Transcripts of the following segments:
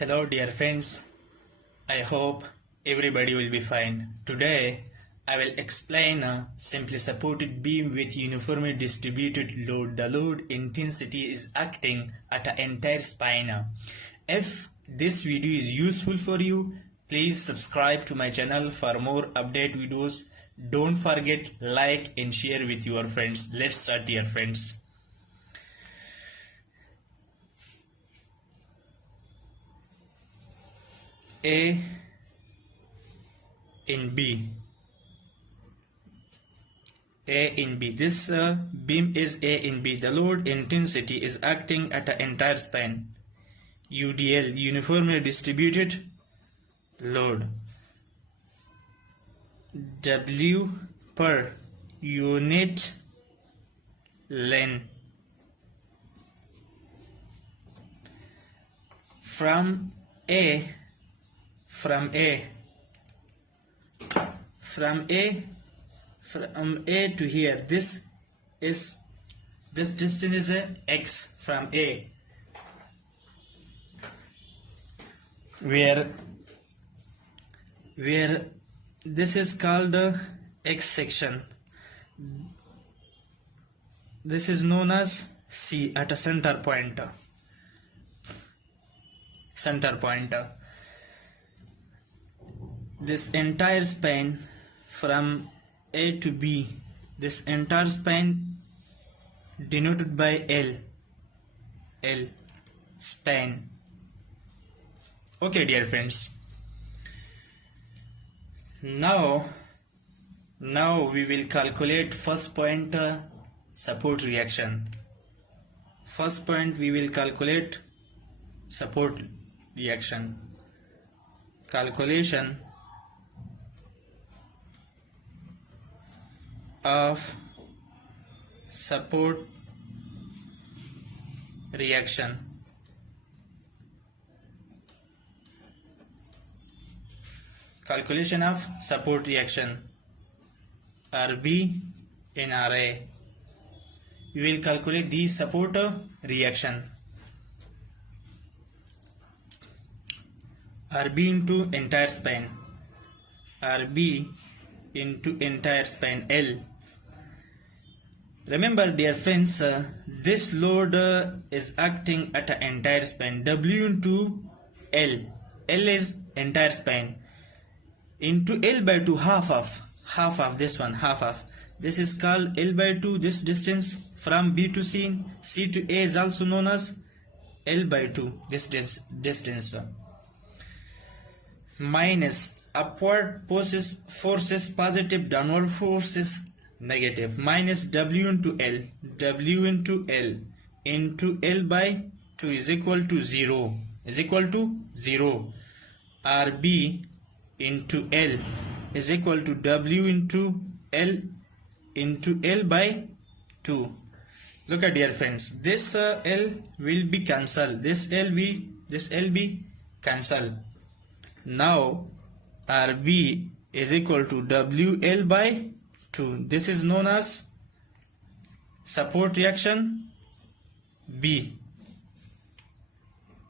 Hello dear friends, I hope everybody will be fine. Today I will explain a simply supported beam with uniformly distributed load. The load intensity is acting at an entire spine. If this video is useful for you, please subscribe to my channel for more update videos. Don't forget like and share with your friends. Let's start dear friends. A in B. A in B. This beam is A in B. The load intensity is acting at an entire span. UDL, uniformly distributed load. W per unit length. From A to here, this distance is x from A, where this is called x section. This is known as C at a center point. This entire span from A to B, this entire span denoted by L span. Okay dear friends, now we will calculate first point support reaction. First point we will calculate support reaction. Calculation of support reaction. Calculation of support reaction. RB in RA. We will calculate the support reaction. RB into entire span. RB into entire span L. Remember dear friends, this load is acting at an entire span. W into L. L is entire span. Into L by 2, half of this one, half of. This is called L by 2. This distance from B to C, C to A is also known as L by 2. This distance. Minus upward forces positive, downward forces negative, minus W into L. W into L into L by 2 is equal to 0. RB into L is equal to W into L by 2. Look at dear friends, this L will be cancelled. This L be cancelled. Now RB is equal to WL by 2. This is known as support reaction B.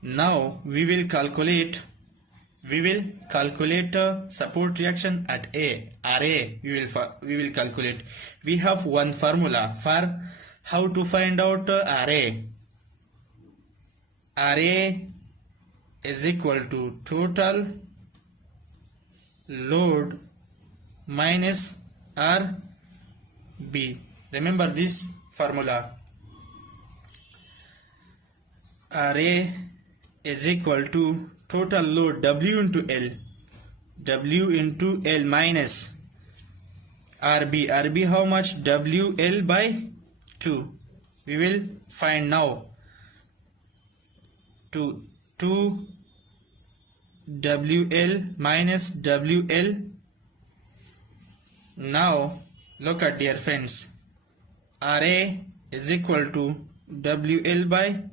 Now we will calculate support reaction at A. RA we will calculate. We have one formula for how to find out RA. RA is equal to total load minus RB. Remember this formula. RA is equal to total load W into L minus RB. RB how much? WL by 2. We will find now. 2 WL minus WL. Now look at dear friends, RA is equal to WL by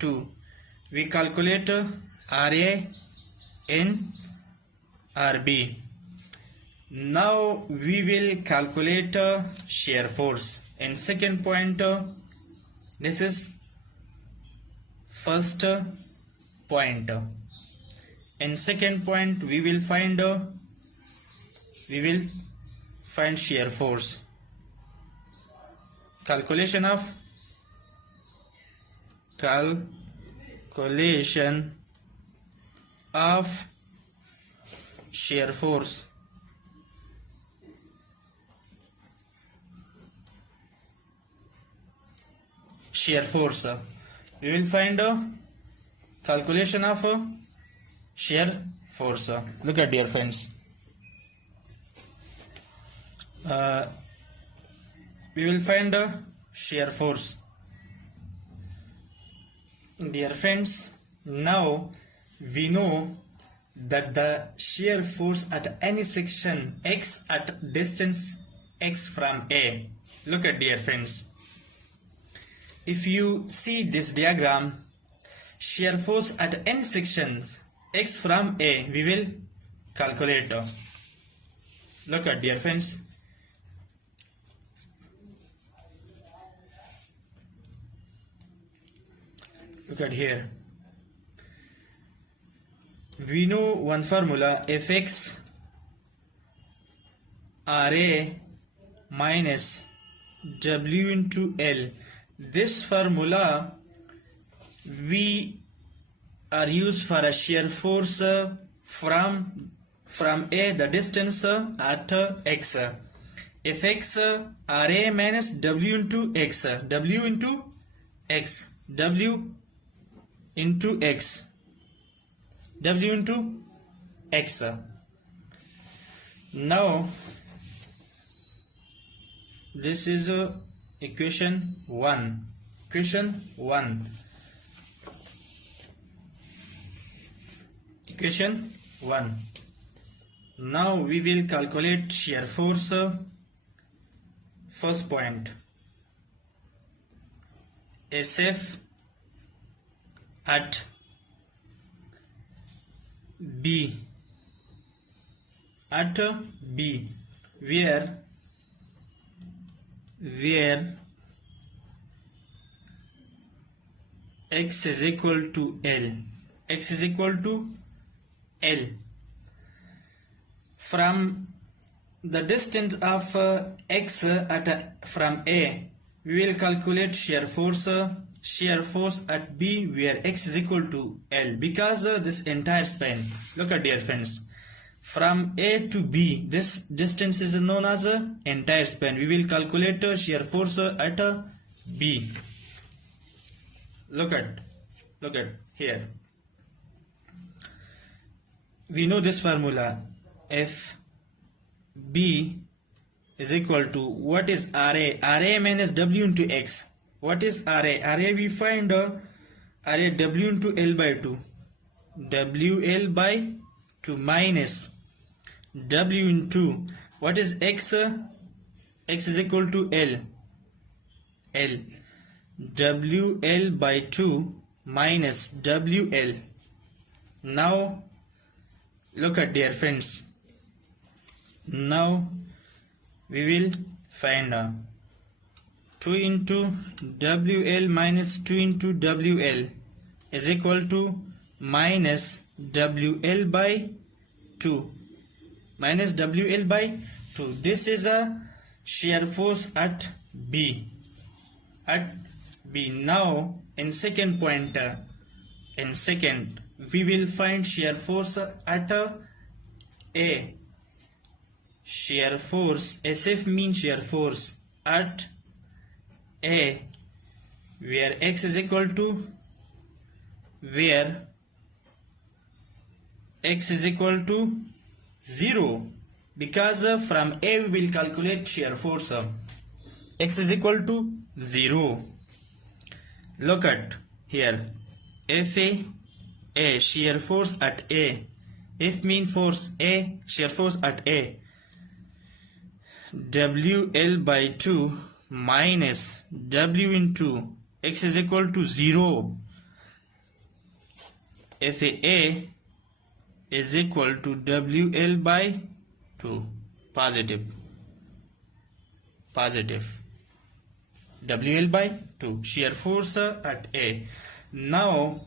2. We calculate RA in RB. Now we will calculate shear force. In second point, this is first point. in second point we will find shear force. Calculation of shear force. Shear force. We will find calculation of shear force. Look at, dear friends. We will find shear force. Dear friends, now we know that the shear force at any section x at distance x from A. Look at, dear friends. If you see this diagram, shear force at any sections x from A, we will calculate. Look at, dear friends. Look at here. We know one formula, Fx Ra minus W into L. This formula we are used for a shear force from A, the distance at x. Fx Ra minus W into x. W into x. W into x. W into x. Now this is equation 1. Equation 1. Equation 1. Now we will calculate shear force. First point, SF at B, where x is equal to L. X is equal to L. From the distance of x from A, we will calculate shear force at B where x is equal to L, because this entire span, look at, dear friends, from A to B, this distance is known as entire span. We will calculate shear force at B. Look at here. We know this formula, F B is equal to, what is Ra? Ra minus W into X. What is Ra? Ra we find Ra W into L by 2. WL by 2 minus W into, what is X? X is equal to L. L. WL by 2 minus WL. Now look at, dear friends. Now we will find 2 into WL minus 2 into WL is equal to minus WL by 2. Minus WL by 2. This is a shear force at B. Now in second point, we will find shear force at A. Shear force, SF means shear force at A, where x is equal to, 0, because from A we will calculate shear force. X is equal to 0. Look at here, FA, A, shear force at A. F mean force, A, shear force at A. WL by 2 minus W into x is equal to 0. FA is equal to WL by 2. Positive. WL by 2. Shear force at A. Now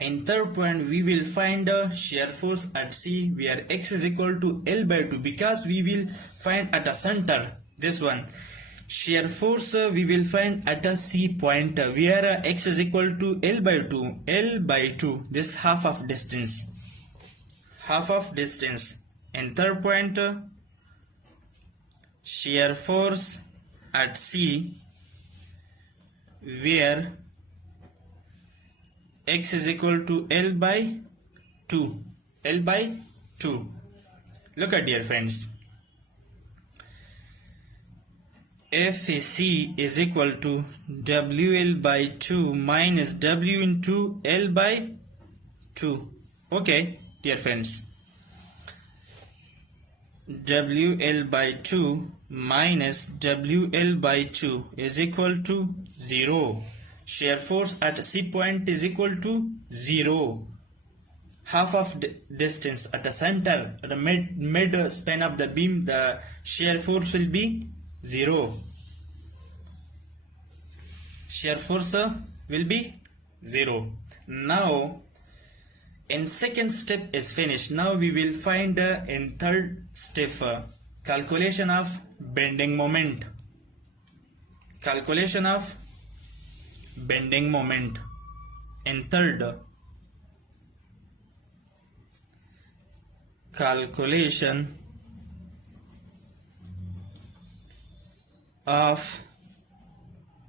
In third point, we will find a shear force at C where x is equal to L by 2, because we will find at a center this one. Shear force we will find at a C point where x is equal to L by 2. L by 2, this half of distance. In third point, shear force at C where x is equal to L by 2. Look at, dear friends, FC is equal to WL by 2 minus W into L by 2. Okay, dear friends, WL by 2 minus WL by 2 is equal to 0. Shear force at C point is equal to 0. Half of distance at the center, at the mid span of the beam, the shear force will be 0. Shear force will be 0. Now, in second step is finished. Now we will find in third step calculation of bending moment. In third, calculation of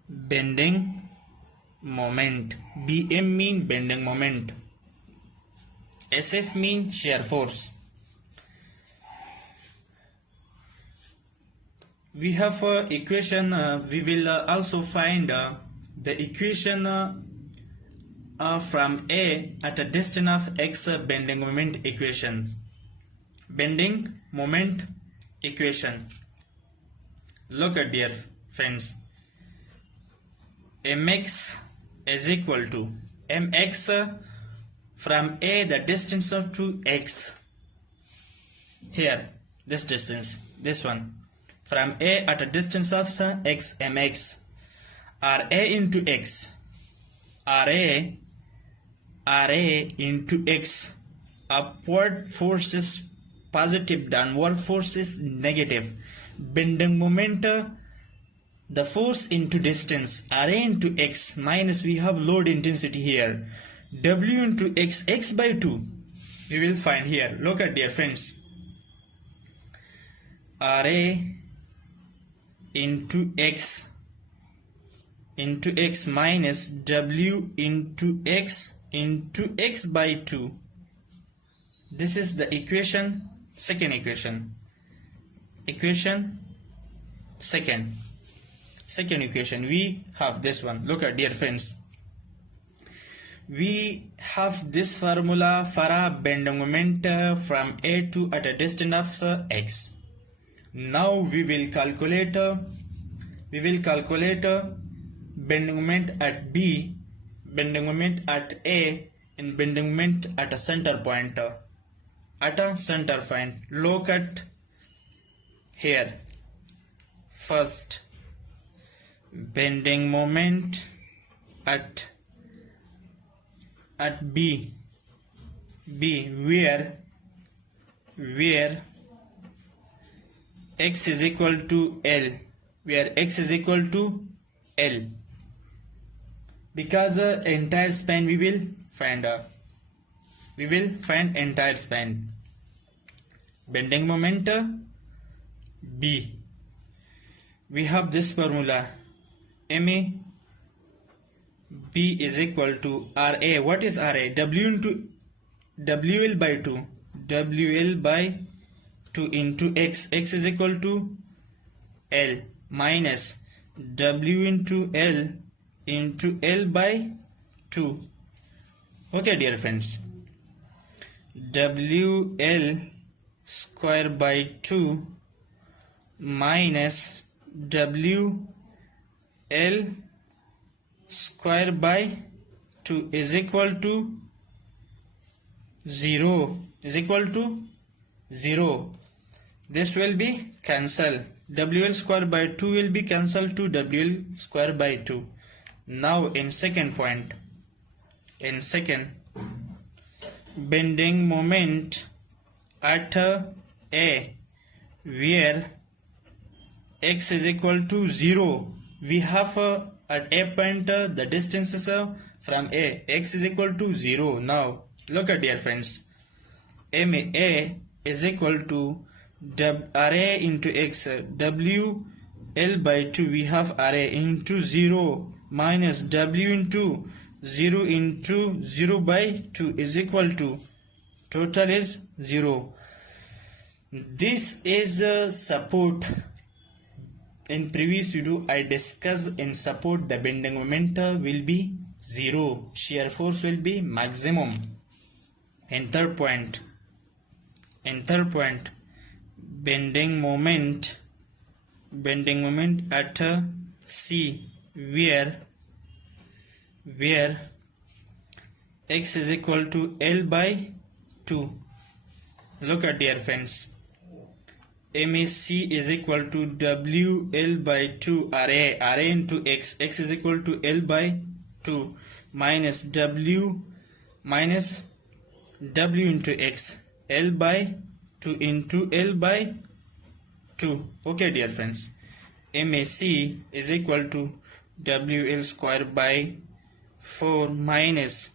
bending moment. BM mean bending moment, SF mean shear force. We have equation. We will also find the equation from A at a distance of x bending moment equations. Bending moment equation. Look at, dear friends, mx is equal to mx from A, the distance of to x. Here, this distance, this one, from A at a distance of x, mx, RA into x, RA into x. Upward force is positive, downward force is negative. Bending moment, the force into distance, RA into x, minus we have load intensity here, W into x, x by 2 we will find here. Look at, dear friends, RA into x minus W into x by 2. This is the equation, second equation. Second equation, we have this one. Look at, dear friends, we have this formula for a bending moment from A to at a distance of x. Now we will calculate bending moment at B, bending moment at A, and bending moment at a center point. Look at here. First, bending moment at B where x is equal to L, because entire span we will find entire span. Bending moment B, we have this formula, MA B is equal to RA. What is RA? W into WL by 2. WL by 2 into x. X is equal to L minus W into L by 2. Okay, dear friends. WL square by 2 minus WL square by 2 is equal to 0. This will be cancelled. WL square by 2 will be cancelled to WL square by 2. Now in second point, in second bending moment at A, where x is equal to 0. We have at A point the distance is from A, x is equal to 0. Now look at, dear friends, MA is equal to RA into x, W L by 2, we have RA into 0 minus W into 0 by 2 is equal to, total is 0. This is a support. In previous video I discussed in support the bending moment will be 0, shear force will be maximum. In third point, bending moment at C, where x is equal to L by 2. Look at, dear friends, MAC is equal to WL by 2 RA into x is equal to L by 2 minus W into x, L by 2 into L by 2. Okay, dear friends, MAC is equal to WL square by 4 minus,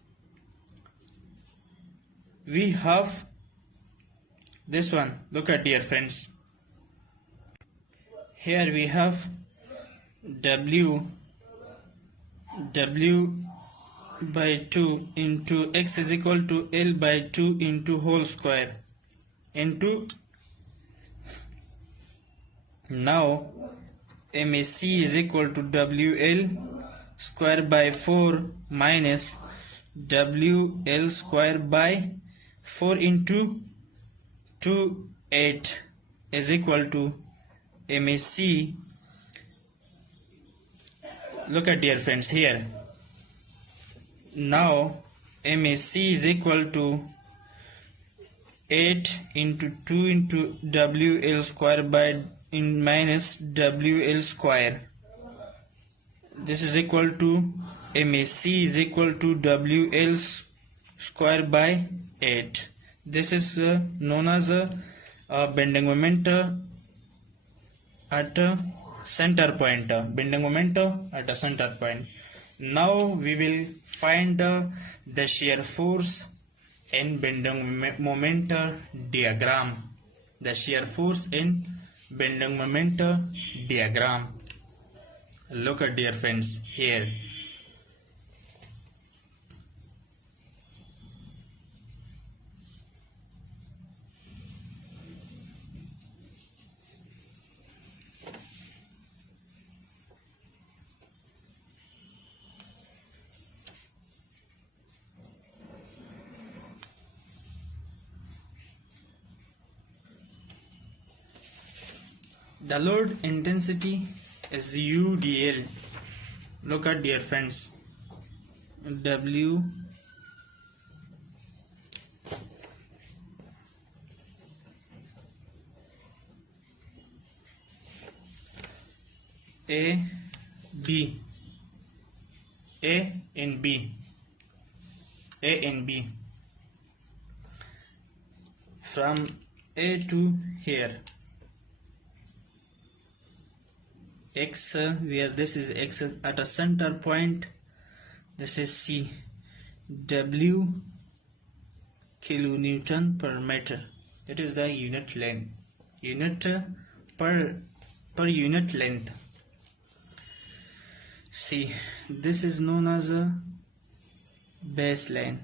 we have this one. Look at, dear friends, here we have W by 2 into x is equal to L by 2 into whole square into, now MAC is equal to WL square by 4 minus WL square by 4 into 2, 8 is equal to MAC. Look at, dear friends, here. Now MAC is equal to 8 into 2 into WL square by in minus WL square. This is equal to MAC is equal to WL square by 8. This is known as a bending moment at a center point. Bending moment at a center point. Now we will find the shear force in bending moment diagram. The shear force in bending moment diagram. Look at, dear friends, here. The load intensity is UDL. Look at, dear friends, W A B, A and B, from A to here, x, where this is x at a center point, this is C, W kilonewton per meter. It is the unit length, per unit length. See, this is known as a baseline.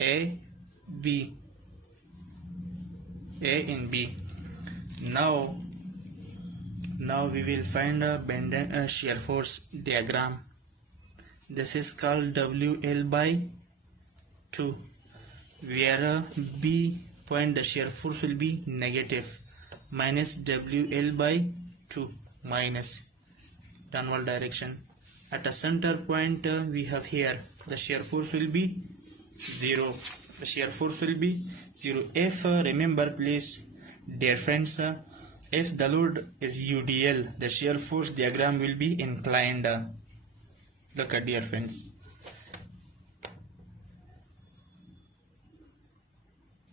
A and B. Now we will find a shear force diagram. This is called WL by 2, where B point the shear force will be negative, minus WL by 2, minus downward direction. At a center point we have here, the shear force will be 0. The shear force will be 0. If remember, please, dear friends, if the load is UDL, the shear force diagram will be inclined. Look at, dear friends,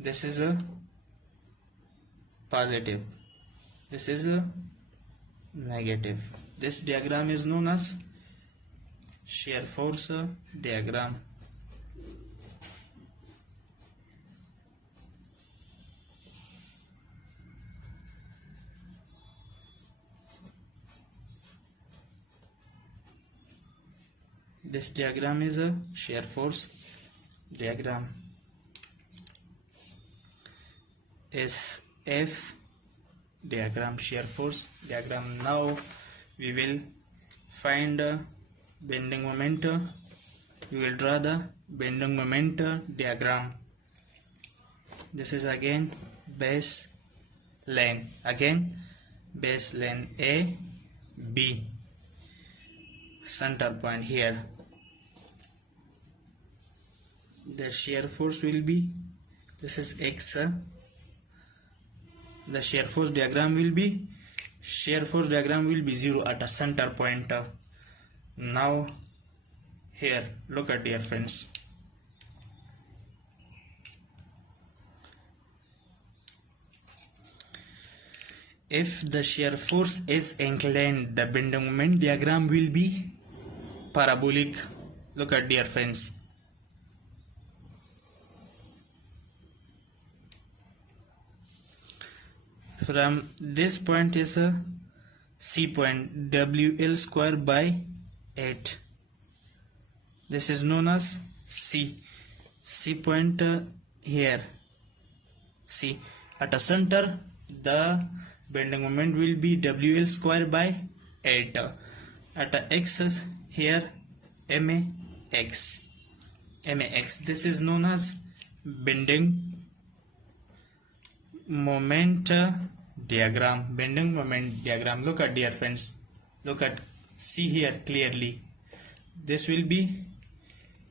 this is a positive, this is a negative. This diagram is known as shear force diagram. This diagram is a shear force diagram. SF diagram, shear force diagram. Now we will find bending moment. We will draw the bending moment diagram. This is again base line, again base line A, B, center point here. The shear force will be, this is X. The shear force diagram will be, 0 at a center point. Now here, look at dear friends. If the shear force is inclined, the bending moment diagram will be parabolic. Look at dear friends. From this point is a C point, WL square by 8. This is known as C. C point here. C. At a center, the bending moment will be WL square by 8. At a X here, MAX. MAX. This is known as bending moment diagram. Bending moment diagram. Look at dear friends. Look at, see here clearly. This will be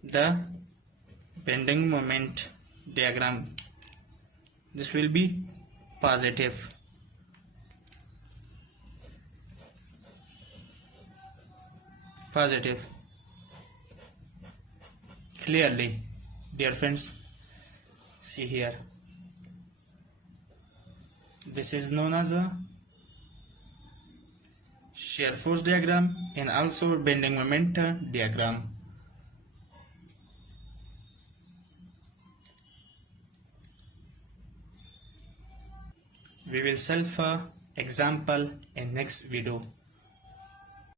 the bending moment diagram. This will be positive. Positive. Clearly, dear friends, see here. This is known as a shear force diagram and also bending moment diagram. We will solve example in next video.